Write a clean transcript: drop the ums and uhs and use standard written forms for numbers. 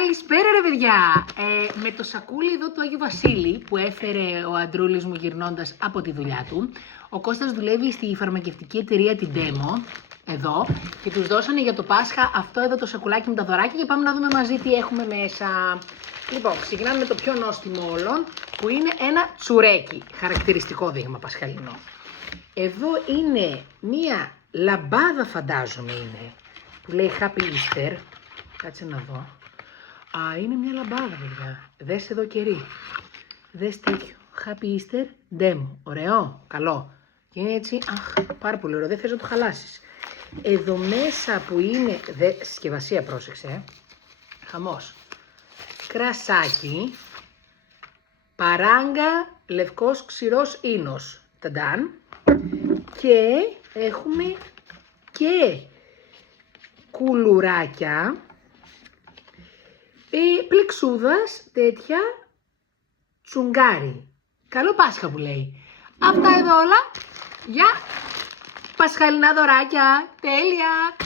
Καλησπέρα ρε παιδιά! Με το σακούλι εδώ του Άγιου Βασίλη που έφερε ο αντρούλης μου γυρνώντας από τη δουλειά του. Ο Κώστας δουλεύει στη φαρμακευτική εταιρεία την Demo, εδώ, και τους δώσανε για το Πάσχα αυτό εδώ το σακουλάκι με τα δωράκια και πάμε να δούμε μαζί τι έχουμε μέσα. Λοιπόν, ξεκινάμε με το πιο νόστιμο όλων, που είναι ένα τσουρέκι, χαρακτηριστικό δείγμα πασχαλινό. Εδώ είναι μία λαμπάδα, φαντάζομαι είναι, που λέει Happy Easter. Κάτσε να δω. Α, είναι μια λαμπάδα, παιδιά. Δες εδώ κερί. Δες τέτοιο. Happy Easter Demo. Ωραίο. Καλό. Και είναι έτσι, αχ, πάρα πολύ ωραίο. Δεν θες να το χαλάσεις. Εδώ μέσα που είναι, συσκευασία, πρόσεξε. Χαμός. Κρασάκι. Παράγκα λευκός ξηρός ίνος. Ταντάν. Και έχουμε και κουλουράκια. Πλεξούδας, τέτοια, τσουγκάρι. Καλό Πάσχα που λέει. Αυτά εδώ όλα για πασχαλινά δωράκια. Τέλεια!